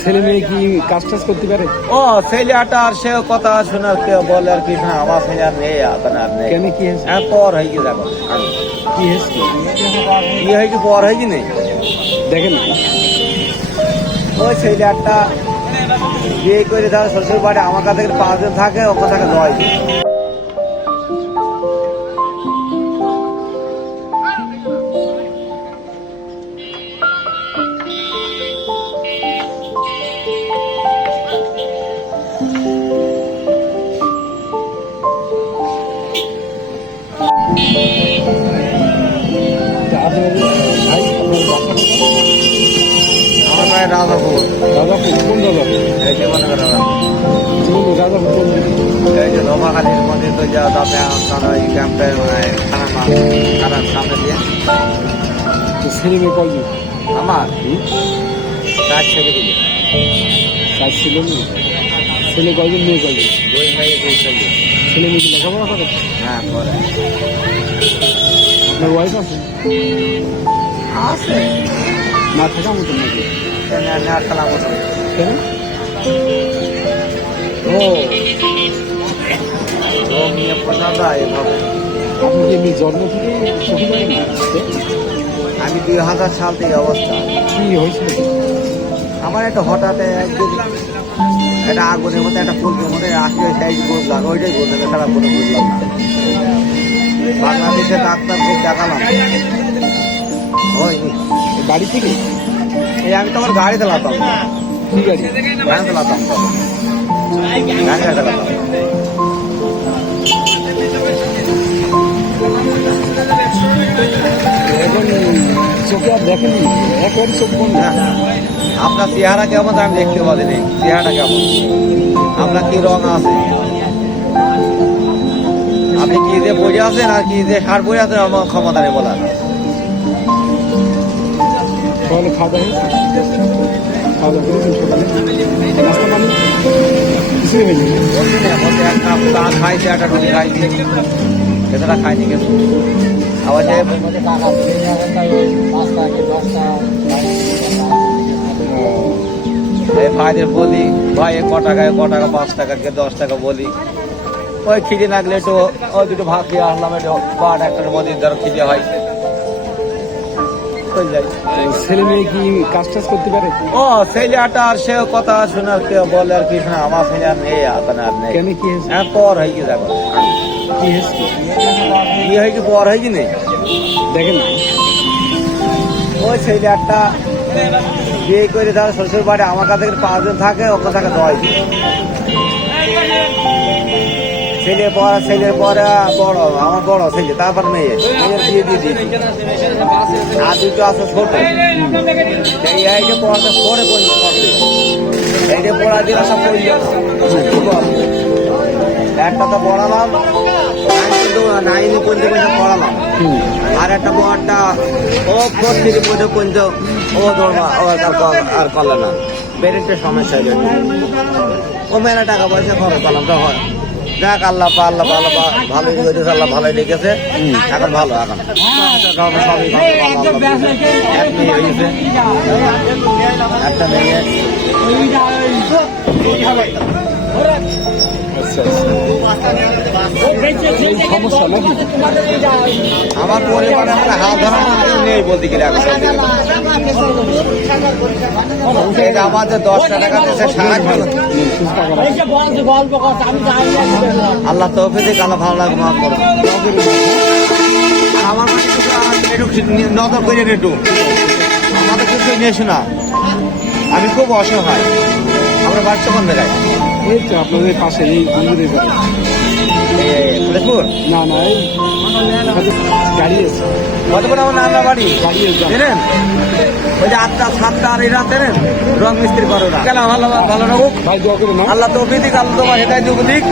ছেলে মেয়ে কি কাজ টাজ করতে পারে? ও ছেলেটা আর সে কথা শোনা বলে আর কি আমার ছেলে আর নেই আপনার নেই কেন কি হয়েছে? পর হয়ে গিয়ে দেখো কি হয়েছে? কি হয়েছে পর হয়ে নেই দেখেন ওই ছেলেটা বিয়ে করে তার শ্বশুর বাড়ি আমার কাছে 5 দিন থাকে ওর কাছে 9 দিন। আমার ভাই রাজাপুর। রাজাপুর কোন রাজাপুর? এই যে মনে করেন রাজাপুর কোন দিকে? এই যে রমাখালীর মন্দির তো যা দামে আপনারা এই ক্যাম্পে খানার সামনে দিয়ে তো ছেলে মেয়ে কয়জন? আমার 4 ছেলে দিলে কাজ ছিল না? ছেলে কয়জন মেয়ে কয়জন? 2 মেয়ে 2 ছেলে। ছেলে মেয়ে কি লেখাপড়া করে? হ্যাঁ করে আপনার ওয়াইফ আছে? আছে না থাকা মতন নাকি? না খেলা মতো কেন? ও নিয়ে পছন্দ এভাবে। আপনি কি এমনি জন্ম থেকে সুখী করেন না? আমি 2000 সাল থেকে অবস্থা কি হয়েছিল? আমার একটা হঠাৎ একদিন একটা আগুনের মধ্যে একটা ফুলকের মধ্যে আসলে সাইজ বুঝলাম ওইটাই বুঝলাম এছাড়া কোনো বুঝলাম না। বাংলাদেশে ডাক্তার খুব দেখালাম হয়নি। বাড়ি থেকে? এই আমি তো আমার গাড়ি চালাতাম ঠিক আছে। গাড়ি চালাতাম গাড়ি চালাতাম এখন চোখে আর দেখেনি, একবারই চোখ বন্ধ। আপনার চেহারা কেমন আমি দেখতে পারিনি চেহারাটা কেমন আপনার কি রং আছে আপনি কি যে বসে আছেন আর কি যে সার বসে আছেন আমার ক্ষমতা নেই বলার। সকালে খাওয়া দাওয়া হয়েছে? খাওয়া দাওয়া করেছেন সকালে? নাস্তা পানি কিছুই হয়নি? এক কাপ চা খাইছে একটা রুটি খাইছি এছাড়া খাইনি কিছু। আবার যে এই ভাইদের বলি ভাই ক টাকা 5 টাকা কে 10 টাকা বলি ওই খিদে লাগলে একটু ওই দুটো ভাত দিয়ে আসলাম একটু বাট একটার মধ্যে ধরো খিদে হয় ছেলে মেয়ে কি কাজ টাজ করতে পারে? ও ছেলেটা আর সে কথা শোনা বলে আর কি আমার ছেলে আর নেই আপনার নেই কেন কি হয়েছে? পর হয়ে গিয়ে দেখো কি হয়েছে? কি হয়েছে পর হয়ে নেই দেখেন ওই ছেলেটা বিয়ে করে তার শ্বশুর বাড়ি আমার কাছে 5 দিন থাকে ওর কাছে 9 দিন। ছেলের পরে বড় আমার বড় ছেলে তারপর মেয়ের বিয়ে দিয়ে দিয়েছি আর দুটো আছে ছোট এইটা পড়াতে পরে এইটা পড়া দিলে সব একটা তো পড়ালাম 9 পর্যন্ত পড়ালাম আর একটা বড়টা ও 4 থেকে পর্যন্ত ও ধরবা ও আর করলে না পেরেন্টের সমস্যা হয়ে যাবে ও মেলা টাকা পয়সা খরচ করলাম তো হয় যাক আল্লাহ ভালোই করেছে আল্লাহ ভালোই লেগেছে এখন ভালো এখন সবই এক মেয়ে হয়েছে একটা মেয়ে। আচ্ছা সমস্যা নাকি? আমার পরিবারে আমরা হাত ধরার মধ্যে নেই বলতে গেলে আমাদের 10 টাকা দিচ্ছে আল্লাহ তৌফিক আল্লাহ ভালো লাগে মাফ করো আমার নজর করে একটু আমাদের কিছু নিয়ে শোনা আমি খুব অসহায় আমরা বাচ্চা কোন জায়গায় এই তো আপনাদের পাশে এই ফুলেশপুর না এই গাড়ি আছে কতক্ষণ আমার নানা বাড়ি জানেন ওই যে 8টা 7টা আর এরা জানেন রং মিস্ত্রি করো না কেন ভালো ভালো রাখুক ভাই দোয়া করে না আল্লাহ তৌফিক আল্লাহ তোমার হেদায়েত দিক